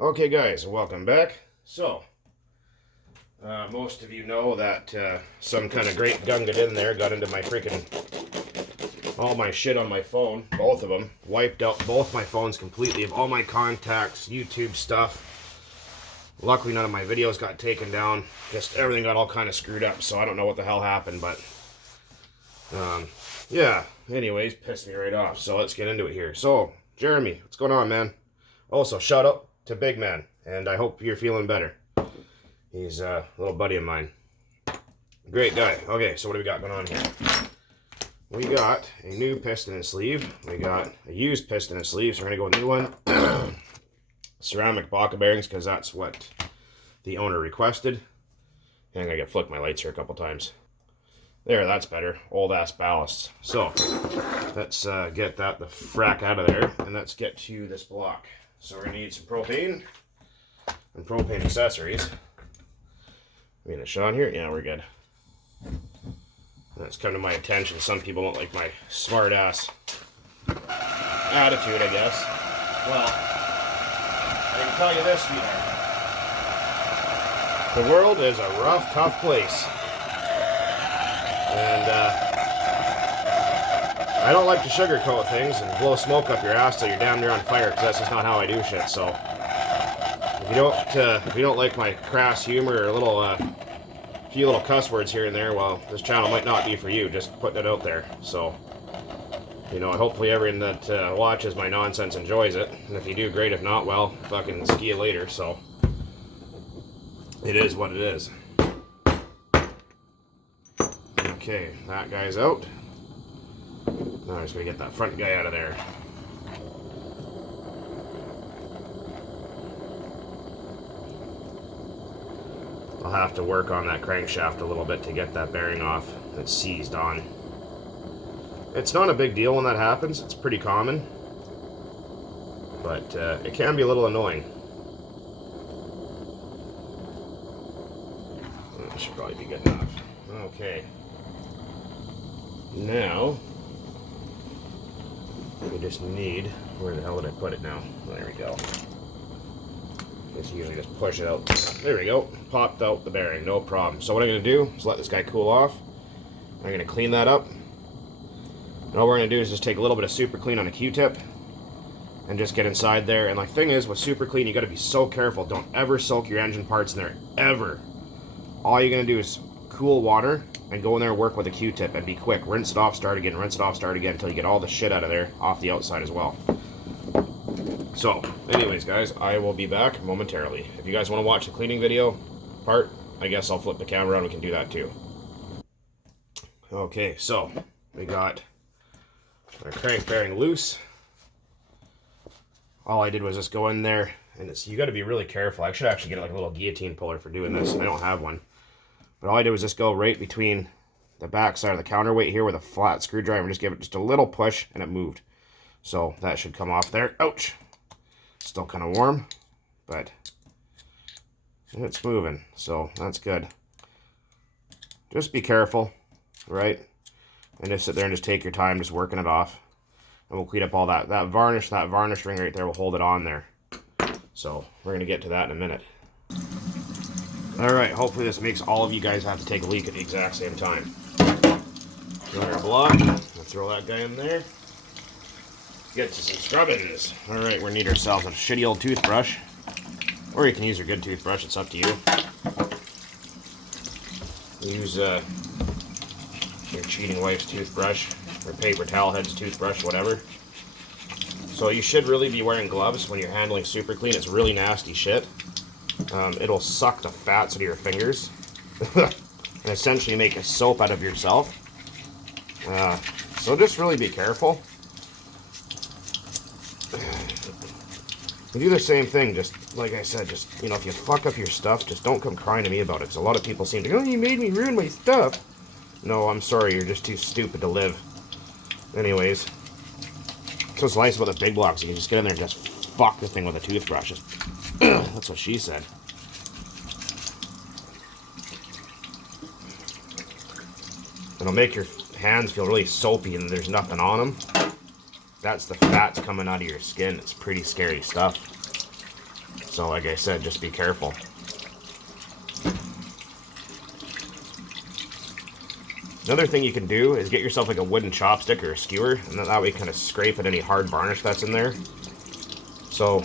Okay guys, welcome back. So, most of you know that some kind of great gun got in there, got into my freaking, all my shit on my phone, both of them, wiped out both my phones completely of all my contacts, YouTube stuff. Luckily none of my videos got taken down, just everything got all kind of screwed up, so I don't know what the hell happened, but yeah, anyways, pissed me right off, so let's get into it here. So, Jeremy, what's going on, man? Also, shout out to Big Man, and I hope you're feeling better. He's a little buddy of mine. Great guy. Okay, so what do we got going on here? We got a new piston and sleeve. We got a used piston and sleeve, so we're going to go with a new one. Ceramic Baca bearings, because that's what the owner requested. And I'm going to get flick my lights here a couple times. There, that's better. Old ass ballasts. So, let's get that the frack out of there, and let's get to this block. So we're going to need some propane and propane accessories. We get a shot here? Yeah, we're good. That's come to my attention. Some people don't like my smart ass attitude, I guess. Well, I can tell you this, sweetheart. The world is a rough, tough place. And, I don't like to sugarcoat things and blow smoke up your ass till you're damn near on fire, because that's just not how I do shit. So if you don't like my crass humor or a little few little cuss words here and there, well, this channel might not be for you. Just putting it out there. So you know, hopefully everyone that watches my nonsense enjoys it. And if you do, great. If not, well, fucking ski you later. So it is what it is. Okay, that guy's out. Now I'm just going to get that front guy out of there. I'll have to work on that crankshaft a little bit to get that bearing off that's seized on. It's not a big deal when that happens. It's pretty common. But it can be a little annoying. That should probably be good enough. Okay. Now, we just need, where the hell did I put it now? There we go. Just usually just push it out. There we go. Popped out the bearing, no problem. So what I'm going to do is let this guy cool off. I'm going to clean that up. And all we're going to do is just take a little bit of super clean on a Q-tip and just get inside there. And the thing is, with super clean, you got to be so careful. Don't ever soak your engine parts in there, ever. All you're going to do is cool water and go in there and work with a Q-tip and be quick. Rinse it off, start again, rinse it off, start again until you get all the shit out of there off the outside as well. So, anyways, guys, I will be back momentarily. If you guys want to watch the cleaning video part, I guess I'll flip the camera around. We can do that too. Okay, so we got our crank bearing loose. All I did was just go in there, and you got to be really careful. I should actually get like a little guillotine puller for doing this. I don't have one. But all I did was just go right between the back side of the counterweight here with a flat screwdriver and just give it just a little push, and it moved. So that should come off there. Ouch! Still kind of warm, but it's moving, so that's good. Just be careful, right? And just sit there and just take your time just working it off. And we'll clean up all that. That varnish ring right there will hold it on there. So we're going to get to that in a minute. Alright, hopefully this makes all of you guys have to take a leak at the exact same time. Throw our block. We'll throw that guy in there. Get to some scrubbings. Alright, we're going to need ourselves a shitty old toothbrush. Or you can use your good toothbrush, it's up to you. Use your cheating wife's toothbrush, or paper towel head's toothbrush, whatever. So you should really be wearing gloves when you're handling super clean. It's really nasty shit. It'll suck the fats out of your fingers and essentially make a soap out of yourself. So just really be careful. You do the same thing, just like I said, just, you know, if you fuck up your stuff, just don't come crying to me about it. So a lot of people seem to go, oh, you made me ruin my stuff. No, I'm sorry, you're just too stupid to live. Anyways, so what's nice about the big blocks, you can just get in there and just fuck the thing with a toothbrush. Just, that's what she said. It'll make your hands feel really soapy and there's nothing on them. That's the fats coming out of your skin. It's pretty scary stuff. So like I said, just be careful. Another thing you can do is get yourself like a wooden chopstick or a skewer, and that way you kind of scrape at any hard varnish that's in there. So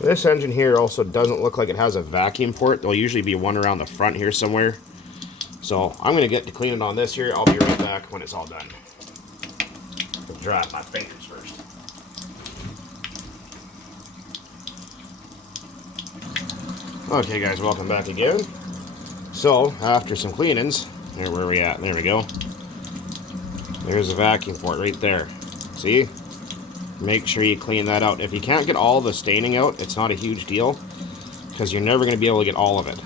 this engine here also doesn't look like it has a vacuum port. There'll usually be one around the front here somewhere. So I'm going to get to cleaning on this here. I'll be right back when it's all done. I'll dry my fingers first. Okay guys, welcome back again. So after some cleanings, where are we at? There we go. There's a vacuum port right there. See? Make sure you clean that out. If you can't get all the staining out, it's not a huge deal, because you're never going to be able to get all of it.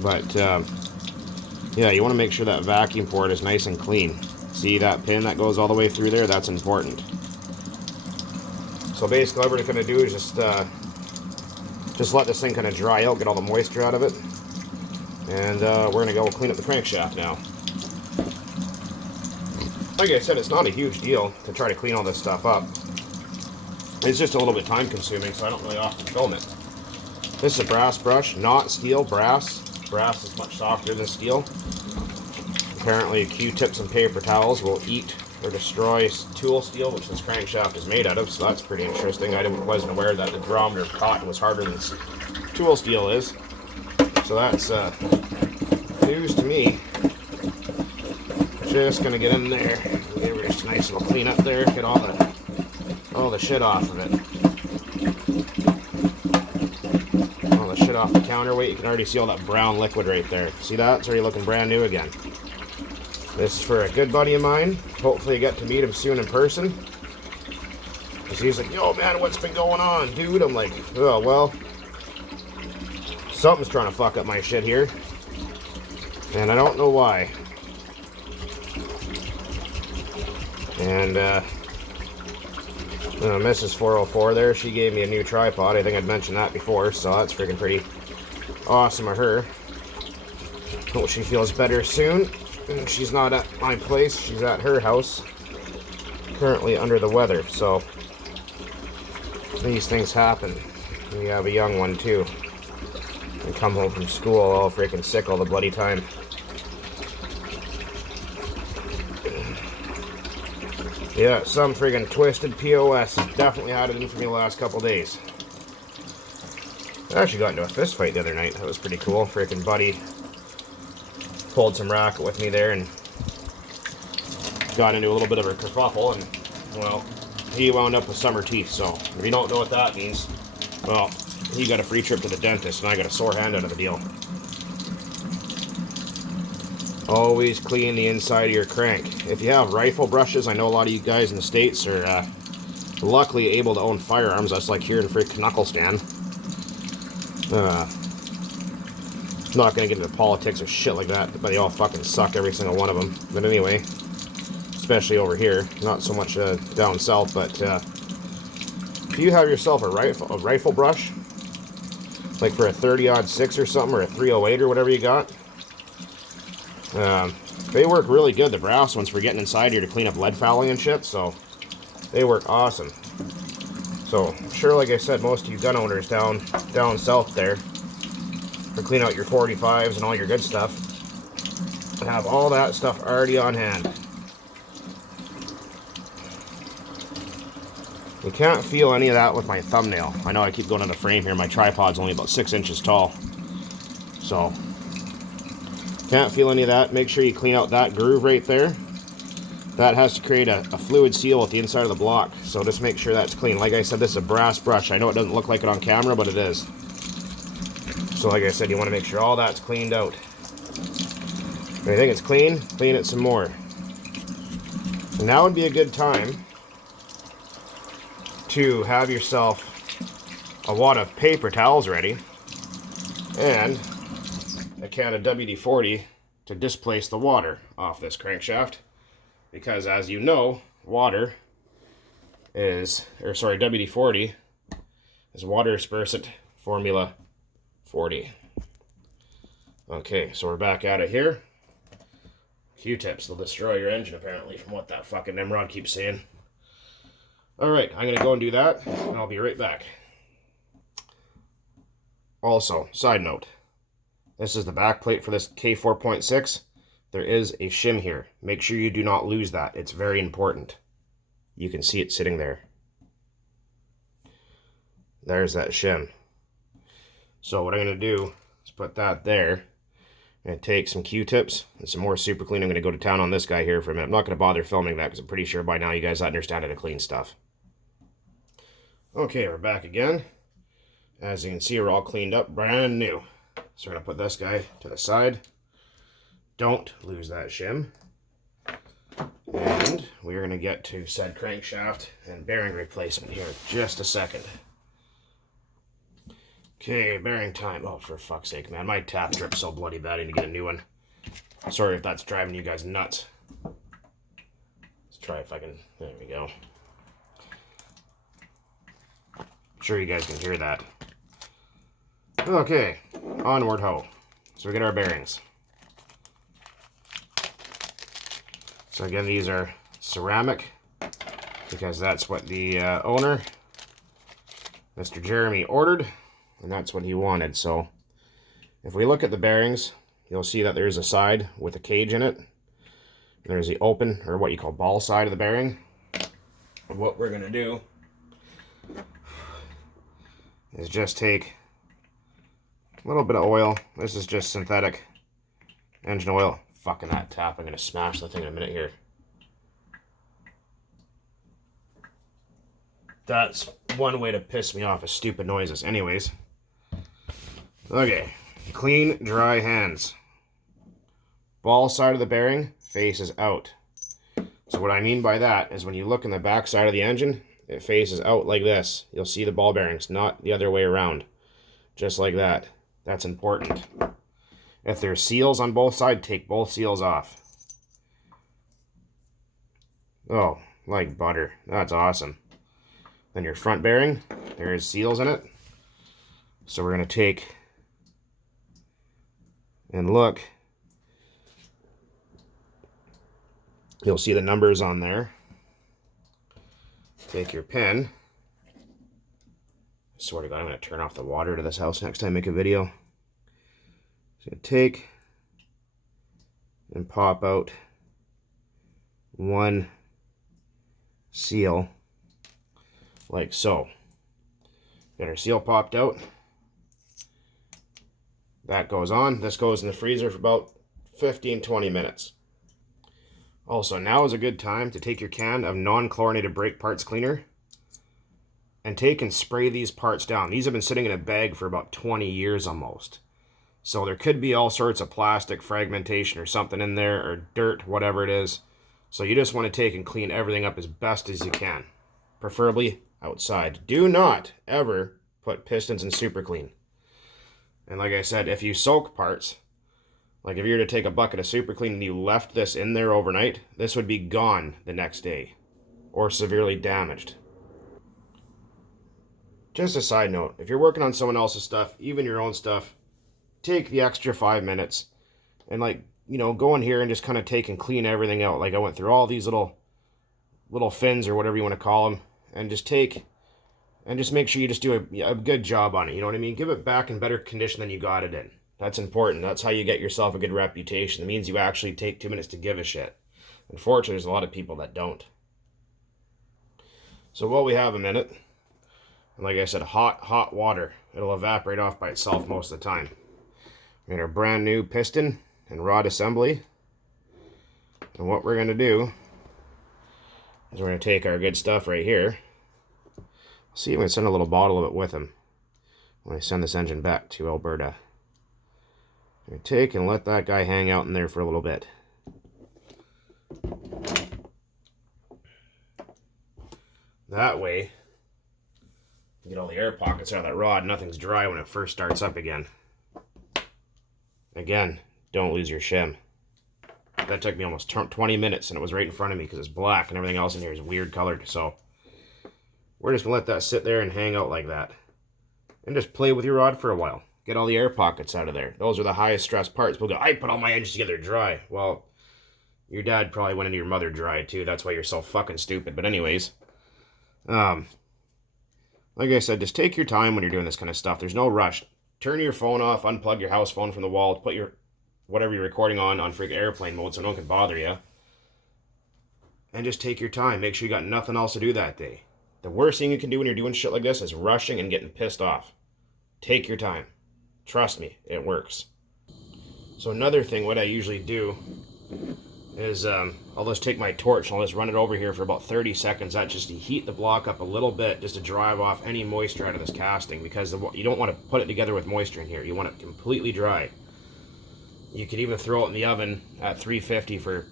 But yeah, you want to make sure that vacuum port is nice and clean. See that pin that goes all the way through there? That's important. So basically what we're going to do is just let this thing kind of dry out, get all the moisture out of it. And we're going to go clean up the crankshaft now. Like I said, it's not a huge deal to try to clean all this stuff up. It's just a little bit time consuming, so I don't really often film it. This is a brass brush, not steel, brass. Brass is much softer than steel. Apparently Q-tips and paper towels will eat or destroy tool steel, which this crankshaft is made out of, so that's pretty interesting. I wasn't aware that the durometer of cotton was harder than tool steel is. So that's news to me. Just gonna get in there, give it a nice little clean up there, get all the shit off of it. All the shit off the counterweight. You can already see all that brown liquid right there. See that? It's already looking brand new again. This is for a good buddy of mine. Hopefully I get to meet him soon in person. Because he's like, yo man, what's been going on, dude? I'm like, oh well, something's trying to fuck up my shit here. And I don't know why. And Mrs. 404 there, she gave me a new tripod. I think I'd mentioned that before, so that's freaking pretty awesome of her. Hope she feels better soon. And she's not at my place, she's at her house. Currently under the weather, so these things happen. We have a young one too. And come home from school all freaking sick all the bloody time. Yeah, some friggin' twisted POS has definitely had it in for me the last couple days. I actually got into a fist fight the other night. That was pretty cool. Freaking buddy pulled some racket with me there and got into a little bit of a kerfuffle, and well, he wound up with summer teeth. So if you don't know what that means, well, he got a free trip to the dentist and I got a sore hand out of the deal. Always clean the inside of your crank. If you have rifle brushes, I know a lot of you guys in the States are luckily able to own firearms. That's like here in freaking Knucklestan. Not going to get into politics or shit like that, but they all fucking suck, every single one of them. But anyway, especially over here, not so much down south, but if you have yourself a rifle brush, like for a 30-06 or something, or a 308 or whatever you got, they work really good, the brass ones, for getting inside here to clean up lead fouling and shit, so they work awesome. So, sure, like I said, most of you gun owners down south there, for clean out your 45s and all your good stuff, have all that stuff already on hand. You can't feel any of that with my thumbnail. I know I keep going on the frame here, my tripod's only about 6 inches tall, so can't feel any of that. Make sure you clean out that groove right there. That has to create a fluid seal with the inside of the block, so just make sure that's clean. Like I said, this is a brass brush. I know it doesn't look like it on camera, but it is. So like I said, you want to make sure all that's cleaned out. If you think it's clean, clean it some more. And now would be a good time to have yourself a wad of paper towels ready and a can of WD-40 to displace the water off this crankshaft, because as you know, WD-40 is water dispersant formula 40. Okay, so we're back at it here. Q-tips will destroy your engine, apparently, from what that fucking Nimrod keeps saying. Alright, I'm gonna go and do that, and I'll be right back. Also, side note, this is the back plate for this K4.6. There is a shim here. Make sure you do not lose that. It's very important. You can see it sitting there. There's that shim. So what I'm going to do is put that there and take some Q-tips and some more super clean. I'm going to go to town on this guy here for a minute. I'm not going to bother filming that because I'm pretty sure by now you guys understand how to clean stuff. Okay, we're back again. As you can see, we're all cleaned up, brand new. So we're going to put this guy to the side. Don't lose that shim. And we're going to get to said crankshaft and bearing replacement here in just a second. Okay, bearing time. Oh, for fuck's sake, man. My tap drip's so bloody bad I need to get a new one. Sorry if that's driving you guys nuts. Let's try if I can... There we go. I'm sure you guys can hear that. Okay, onward ho. So we get our bearings. So again, these are ceramic because that's what the owner, Mr. Jeremy, ordered. And that's what he wanted. So if we look at the bearings, you'll see that there's a side with a cage in it. There's the open, or what you call ball side of the bearing. And what we're going to do is just take a little bit of oil. This is just synthetic engine oil. Fucking that tap. I'm going to smash the thing in a minute here. That's one way to piss me off, is stupid noises. Anyways. Okay, clean, dry hands. Ball side of the bearing faces out. So what I mean by that is when you look in the back side of the engine, it faces out like this. You'll see the ball bearings, not the other way around. Just like that. That's important. If there's seals on both sides, take both seals off. Oh, like butter. That's awesome. Then your front bearing, there is seals in it. So we're going to take and look. You'll see the numbers on there. Take your pen. I swear to God, I'm going to turn off the water to this house next time I make a video. So take and pop out one seal like so. Got our seal popped out. That goes on. This goes in the freezer for about 15-20 minutes. Also, now is a good time to take your can of non-chlorinated brake parts cleaner and take and spray these parts down. These have been sitting in a bag for about 20 years almost. So there could be all sorts of plastic fragmentation or something in there, or dirt, whatever it is. So you just want to take and clean everything up as best as you can. Preferably outside. Do not ever put pistons in super clean. And like I said, if you soak parts, like if you were to take a bucket of super clean and you left this in there overnight, this would be gone the next day or severely damaged. Just a side note, if you're working on someone else's stuff, even your own stuff, take the extra 5 minutes and, like, you know, go in here and just kind of take and clean everything out. Like I went through all these little fins or whatever you want to call them, and just take and just make sure you just do a good job on it. You know what I mean? Give it back in better condition than you got it in. That's important. That's how you get yourself a good reputation. It means you actually take 2 minutes to give a shit. Unfortunately, there's a lot of people that don't. So while we have a minute, and like I said, hot water. It'll evaporate off by itself most of the time. We got our brand new piston and rod assembly. And what we're going to do is we're going to take our good stuff right here. See if we can send a little bottle of it with him when I send this engine back to Alberta. We take and let that guy hang out in there for a little bit. That way, you get all the air pockets out of that rod. Nothing's dry when it first starts up again. Again, don't lose your shim. That took me almost 20 minutes and it was right in front of me because it's black and everything else in here is weird colored. So we're just going to let that sit there and hang out like that. And just play with your rod for a while. Get all the air pockets out of there. Those are the highest stress parts. People go, I put all my engines together dry. Well, your dad probably went into your mother dry too. That's why you're so fucking stupid. But anyways, like I said, just take your time when you're doing this kind of stuff. There's no rush. turn your phone off, unplug your house phone from the wall, put your whatever you're recording on freaking airplane mode so no one can bother you. And just take your time. Make sure you got nothing else to do that day. The worst thing you can do when you're doing shit like this is rushing and getting pissed off. Take your time. Trust me, it works. So another thing, what I usually do is I'll just take my torch and I'll just run it over here for about 30 seconds. That's just to heat the block up a little bit, just to drive off any moisture out of this casting, because you don't want to put it together with moisture in here. You want it completely dry. You could even throw it in the oven at 350 for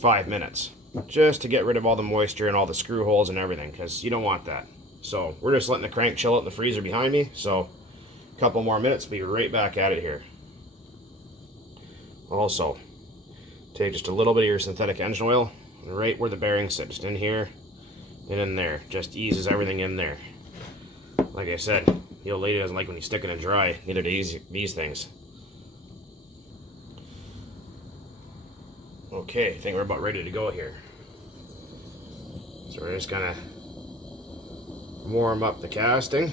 5 minutes, just to get rid of all the moisture and all the screw holes and everything, because you don't want that. So we're just letting the crank chill out in the freezer behind me, so a couple more minutes, be right back at it here. Also, take just a little bit of your synthetic engine oil, right where the bearings sit, just in here and in there. Just eases everything in there. Like I said, the old lady doesn't like when you stick it in dry, neither do these things. Okay, I think we're about ready to go here. So we're just gonna warm up the casting.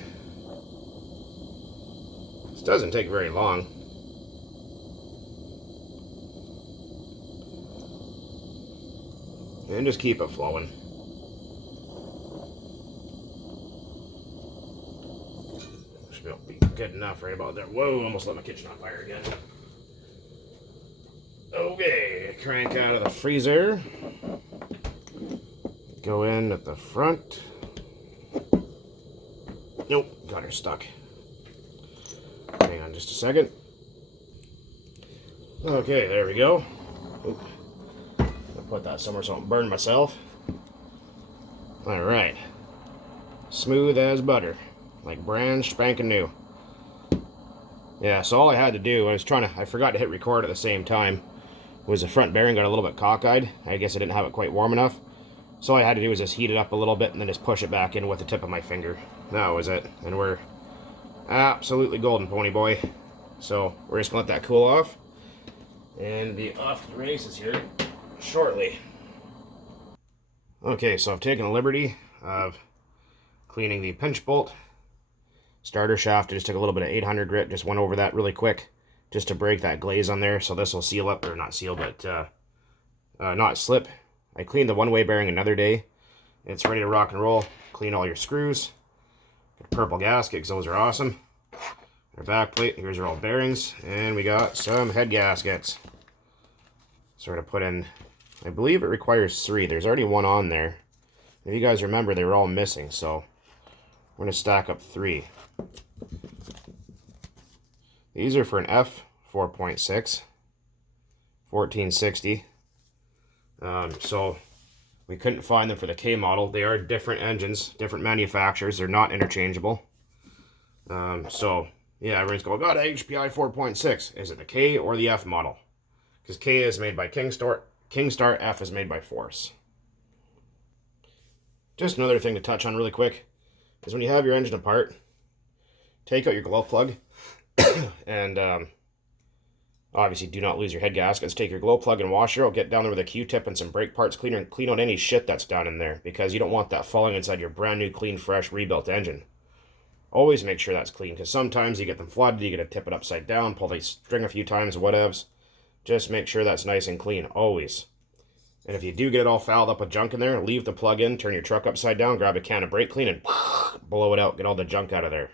This doesn't take very long. And just keep it flowing. Should be good enough right about there. Whoa, almost lit my kitchen on fire again. Okay, crank out of the freezer. Go in at the front. Nope, got her stuck. Hang on just a second. Okay, there we go. Oop. I'll put that somewhere so I don't burn myself. Alright. Smooth as butter. Like brand spanking new. Yeah, so all I had to do, I forgot to hit record at the same time, was the front bearing got a little bit cockeyed. I guess I didn't have it quite warm enough. So all I had to do was just heat it up a little bit and then just push it back in with the tip of my finger. That was it. And we're absolutely golden, pony boy. So we're just going to let that cool off and be off to the races here shortly. Okay, so I've taken the liberty of cleaning the pinch bolt starter shaft. I just took a little bit of 800 grit, just went over that really quick just to break that glaze on there, so this will seal up, or not seal, but not slip. I cleaned the one-way bearing another day. It's ready to rock and roll. Clean all your screws. Got a purple gasket, because those are awesome. Our back plate, here's our old bearings, and we got some head gaskets. Sort of put in, I believe it requires 3. There's already one on there. If you guys remember, they were all missing, so we're going to stack up 3. These are for an F 4.6, 1460. So we couldn't find them for the K model. They are different engines, different manufacturers. They're not interchangeable. So yeah, everyone's going, got a HPI 4.6. Is it the K or the F model? Because K is made by Kingstar, F is made by Force. Just another thing to touch on really quick is when you have your engine apart, take out your glove plug and obviously do not lose your head gaskets. Take your glow plug and washer out, get down there with a Q-tip and some brake parts cleaner and clean out any shit that's down in there, because you don't want that falling inside your brand new, clean, fresh, rebuilt engine. Always make sure that's clean, because sometimes you get them flooded, you got to tip it upside down, pull the string a few times, whatevs. Just make sure that's nice and clean, always. And if you do get it all fouled up with junk in there, leave the plug in, turn your truck upside down, grab a can of brake clean and blow it out, get all the junk out of there.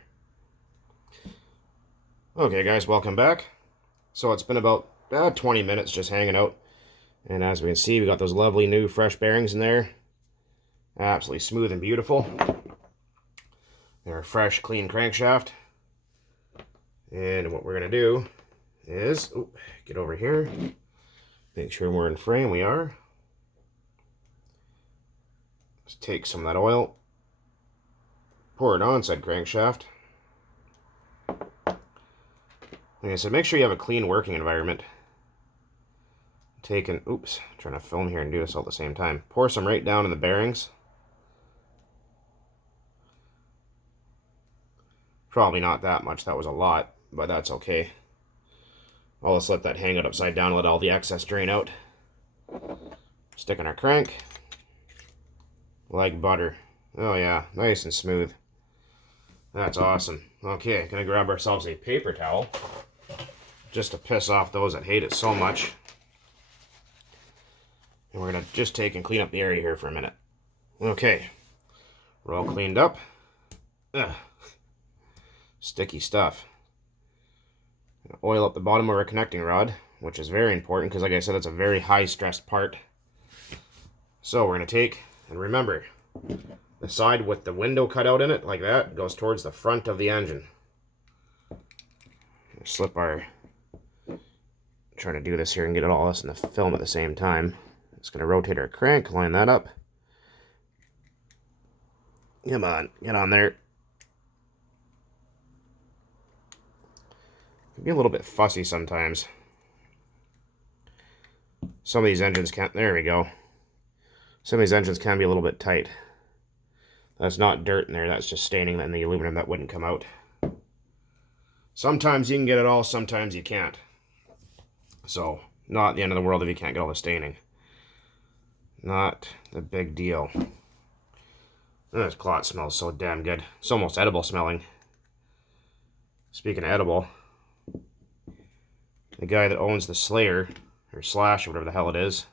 Okay guys, welcome back. So it's been about 20 minutes just hanging out. And as we can see, we got those lovely new fresh bearings in there. Absolutely smooth and beautiful. They're a fresh, clean crankshaft. And what we're going to do is, get over here. Make sure we're in frame. We are. Just take some of that oil. Pour it on said crankshaft. Like I said, make sure you have a clean working environment. Trying to film here and do this all at the same time. Pour some right down in the bearings. Probably not that much, that was a lot, but that's okay. I'll just let that hang out upside down and let all the excess drain out. Stick in our crank. Like butter. Oh yeah, nice and smooth. That's awesome. Okay, gonna grab ourselves a paper towel just to piss off those that hate it so much. And we're gonna just take and clean up the area here for a minute. Okay, we're all cleaned up. Ugh. Sticky stuff. Oil up the bottom of our connecting rod, which is very important because, like I said, it's a very high stress part. So we're gonna take, and remember, the side with the window cut out in it, like that, goes towards the front of the engine. Slip our, trying to do this here and get it all this in the film at the same time. Just gonna rotate our crank, line that up. Come on, get on there. Can be a little bit fussy sometimes. Some of these engines can't, there we go. Some of these engines can be a little bit tight. That's not dirt in there, that's just staining in the aluminum that wouldn't come out. Sometimes you can get it all, sometimes you can't. So, not the end of the world if you can't get all the staining. Not the big deal. This clot smells so damn good. It's almost edible smelling. Speaking of edible, the guy that owns the Slayer, or Slash, or whatever the hell it is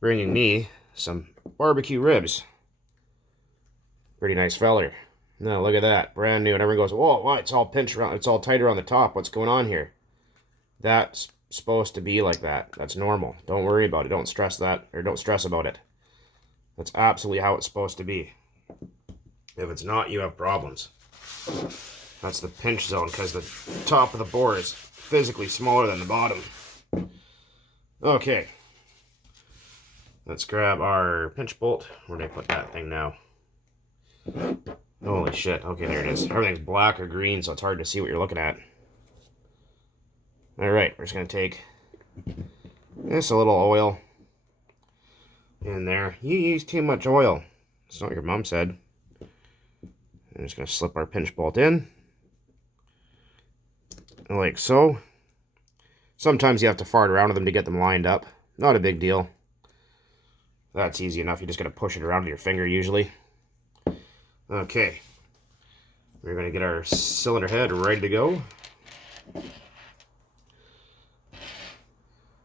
bringing me some barbecue ribs. Pretty nice feller. No, look at that, brand new. And everyone goes, "Whoa, why? It's all pinched around. It's all tight around the top. What's going on here?" That's supposed to be like that. That's normal. Don't worry about it. Don't stress that, or don't stress about it. That's absolutely how it's supposed to be. If it's not, you have problems. That's the pinch zone because the top of the bore is physically smaller than the bottom. Okay. Let's grab our pinch bolt. Where do I put that thing now? Holy shit. Okay, there it is. Everything's black or green, so it's hard to see what you're looking at. Alright, we're just going to take just a little oil in there. You use too much oil. That's not what your mom said. I'm just going to slip our pinch bolt in. Like so. Sometimes you have to fart around with them to get them lined up. Not a big deal. That's easy enough. You just got to push it around with your finger usually. Okay. We're going to get our cylinder head ready to go.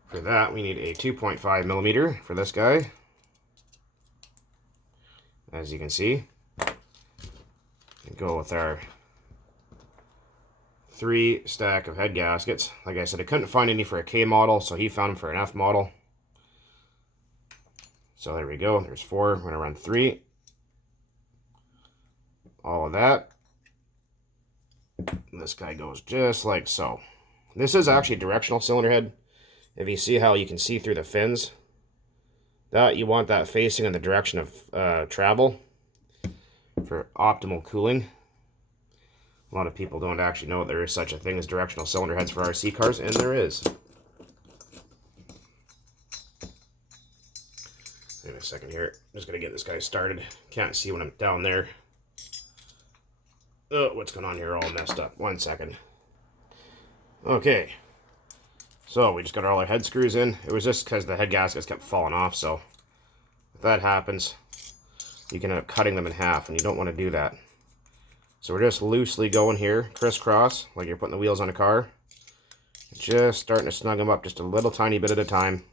For that, we need a 2.5 millimeter for this guy. As you can see. And go with our 3 stack of head gaskets. Like I said, I couldn't find any for a K model, so he found them for an F model. So there we go. There's 4. We're going to run 3. All of that. And this guy goes just like so. This is actually a directional cylinder head. If you see how you can see through the fins, that you want that facing in the direction of travel for optimal cooling. A lot of people don't actually know there is such a thing as directional cylinder heads for RC cars, and there is. Wait a second here. I'm just going to get this guy started. Can't see when I'm down there. Oh, what's going on here? All messed up. 1 second. Okay. So, we just got all our head screws in. It was just because the head gaskets kept falling off, so if that happens, you can end up cutting them in half, and you don't want to do that. So we're just loosely going here, crisscross, like you're putting the wheels on a car. Just starting to snug them up just a little tiny bit at a time.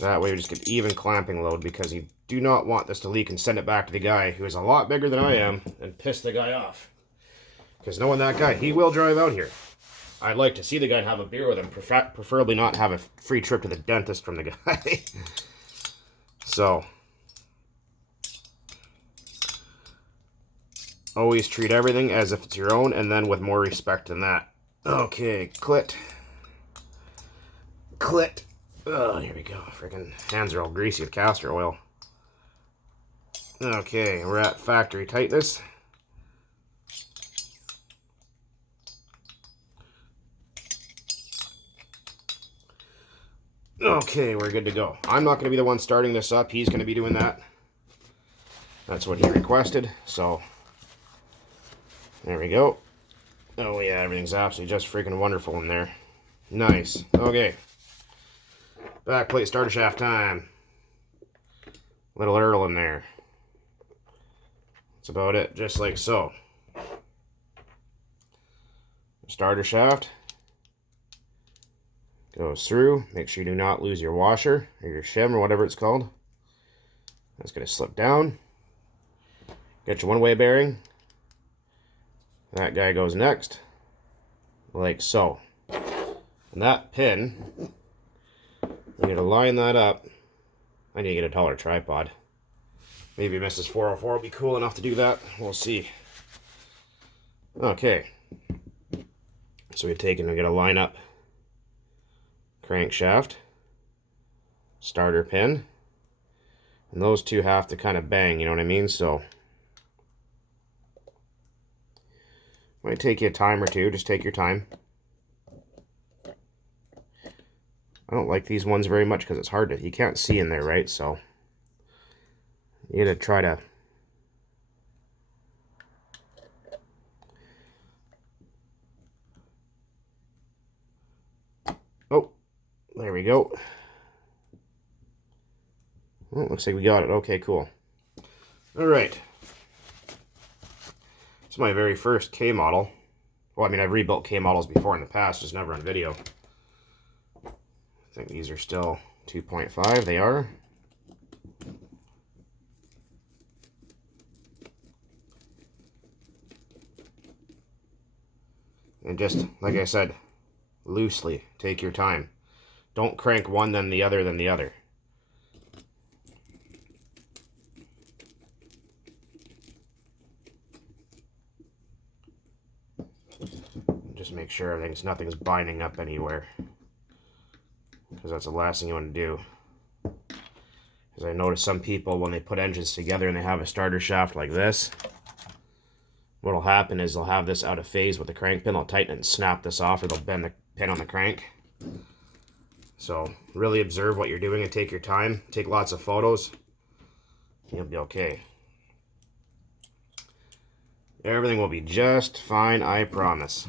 That way we just get even clamping load, because you do not want this to leak and send it back to the guy who is a lot bigger than I am and piss the guy off. Because knowing that guy, he will drive out here. I'd like to see the guy and have a beer with him, preferably not have a free trip to the dentist from the guy. So, always treat everything as if it's your own, and then with more respect than that. Okay, clit. Clit. Oh, here we go. Freaking hands are all greasy with castor oil. Okay, we're at factory tightness. Okay, we're good to go. I'm not going to be the one starting this up. He's going to be doing that. That's what he requested, so there we go. Oh yeah, everything's absolutely just freaking wonderful in there. Nice. Okay. Back plate starter shaft time. Little Earl in there. That's about it, just like so. Starter shaft goes through. Make sure you do not lose your washer or your shim or whatever it's called. That's going to slip down. Get your one-way bearing. That guy goes next, like so. And that pin, you're going to line that up. I need to get a taller tripod. Maybe Mrs. 404 will be cool enough to do that. We'll see. Okay. So we're going to line up crankshaft, starter pin, and those two have to kind of bang, you know what I mean? So might take you a time or two. Just take your time. I don't like these ones very much because it's hard to, you can't see in there, right? So you gotta try to oh, there we go. Well, looks like we got it. Okay, cool. All right. It's my very first K model. Well, I mean, I've rebuilt K models before in the past, just never on video. I think these are still 2.5. They are. And just, like I said, loosely, take your time. Don't crank one, then the other, then the other. Just make sure nothing's binding up anywhere, because that's the last thing you want to do. Because I notice some people, when they put engines together and they have a starter shaft like this, what'll happen is they'll have this out of phase with the crank pin. They'll tighten it and snap this off, or they'll bend the pin on the crank. So really observe what you're doing and take your time. Take lots of photos. You'll be okay. Everything will be just fine, I promise.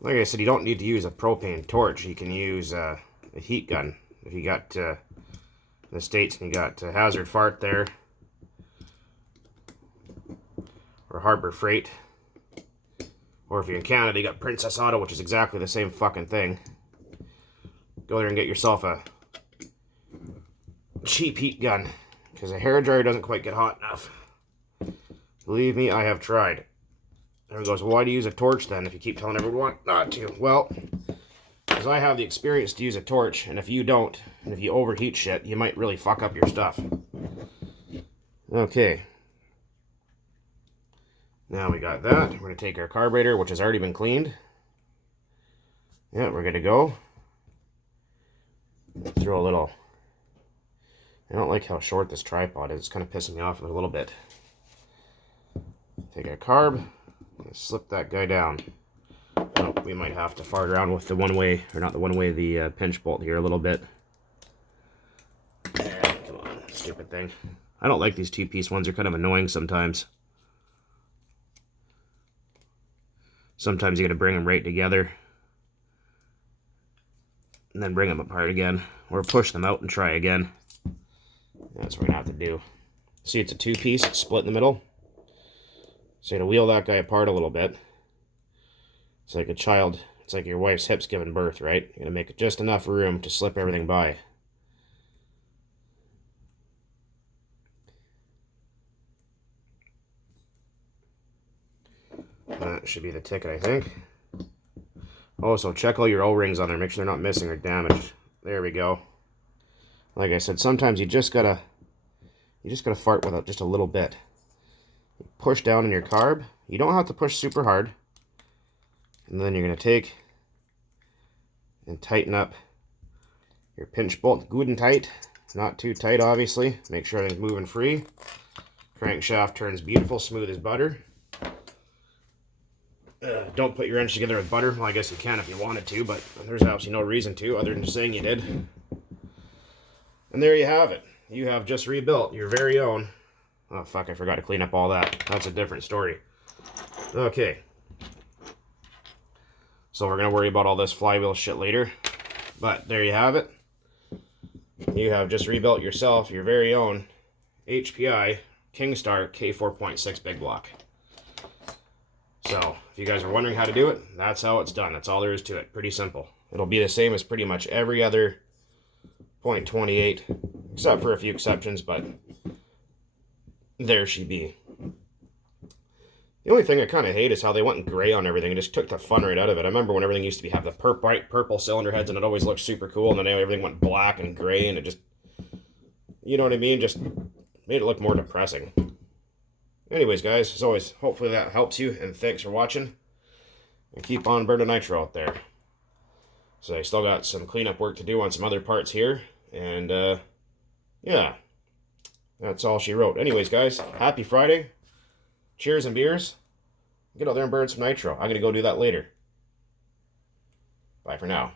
Like I said, you don't need to use a propane torch. You can use a heat gun. If you got in the States and you got Hazard Fart there, or Harbor Freight, or if you're in Canada, you got Princess Auto, which is exactly the same fucking thing. Go there and get yourself a cheap heat gun, because a hairdryer doesn't quite get hot enough. Believe me, I have tried. Everyone goes, well, why do you use a torch then if you keep telling everyone not to? Well, because I have the experience to use a torch, and if you don't, and if you overheat shit, you might really fuck up your stuff. Okay. Now we got that. We're going to take our carburetor, which has already been cleaned. Yeah, we're good to go. Throw a little... I don't like how short this tripod is. It's kind of pissing me off a little bit. Take our carb. Slip that guy down. Oh, we might have to fart around with the one-way, or not the one-way, the pinch bolt here a little bit. Come on, stupid thing. I don't like these two-piece ones. They're kind of annoying sometimes. Sometimes you got to bring them right together and then bring them apart again, or push them out and try again. That's what we're going to have to do. See, it's a two-piece, it's split in the middle. So you're going to wheel that guy apart a little bit. It's like a child, it's like your wife's hips giving birth, right? You're going to make just enough room to slip everything by. That should be the ticket, I think. Also, check all your O-rings on there. Make sure they're not missing or damaged. There we go. Like I said, sometimes you just gotta fart with it just a little bit. Push down on your carb. You don't have to push super hard. And then you're gonna take and tighten up your pinch bolt good and tight. Not too tight, obviously. Make sure everything's moving free. Crankshaft turns beautiful, smooth as butter. Don't put your wrench together with butter. Well, I guess you can if you wanted to, but there's absolutely no reason to, other than just saying you did. And there you have it. You have just rebuilt your very own... Oh, fuck, I forgot to clean up all that. That's a different story. Okay. So we're going to worry about all this flywheel shit later. But there you have it. you have just rebuilt yourself your very own HPI Kingstar K 4.6 big block. So, if you guys are wondering how to do it, that's how it's done. That's all there is to it. Pretty simple. It'll be the same as pretty much every other .28, except for a few exceptions, but there she be. The only thing I kind of hate is how they went gray on everything. It just took the fun right out of it. I remember when everything used to have the bright purple cylinder heads, and it always looked super cool, and then everything went black and gray, and it just, you know what I mean, just made it look more depressing. Anyways, guys, as always, hopefully that helps you, and thanks for watching, and keep on burning nitro out there. So I still got some cleanup work to do on some other parts here, and yeah, that's all she wrote. Anyways, guys, happy Friday. Cheers and beers. Get out there and burn some nitro. I'm going to go do that later. Bye for now.